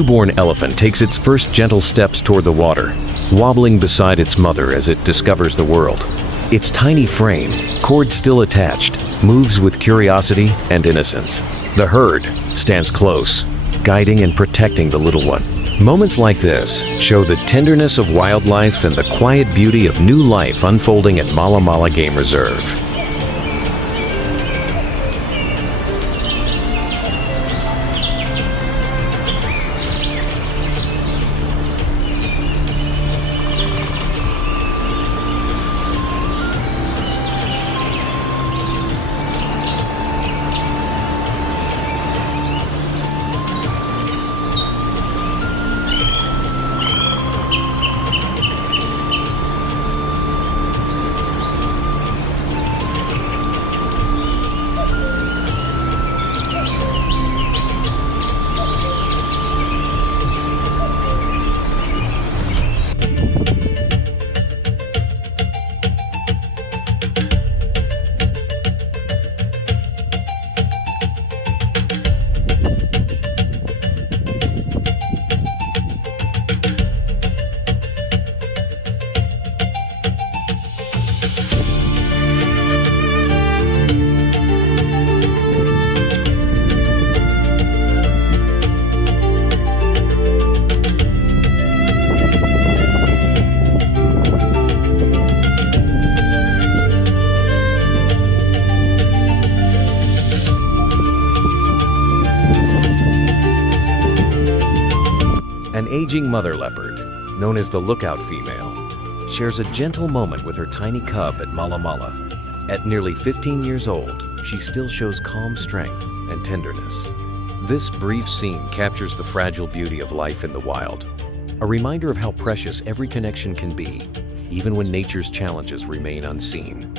newborn elephant takes its first gentle steps toward the water, wobbling beside its mother as it discovers the world. Its tiny frame, cord still attached, moves with curiosity and innocence. The herd stands close, guiding and protecting the little one. Moments like this show the tenderness of wildlife and the quiet beauty of new life unfolding at Mala Mala Game Reserve. An aging mother leopard, known as the lookout female, shares a gentle moment with her tiny cub at Mala Mala. At nearly 15 years old, she still shows calm strength and tenderness. This brief scene captures the fragile beauty of life in the wild, a reminder of how precious every connection can be, even when nature's challenges remain unseen.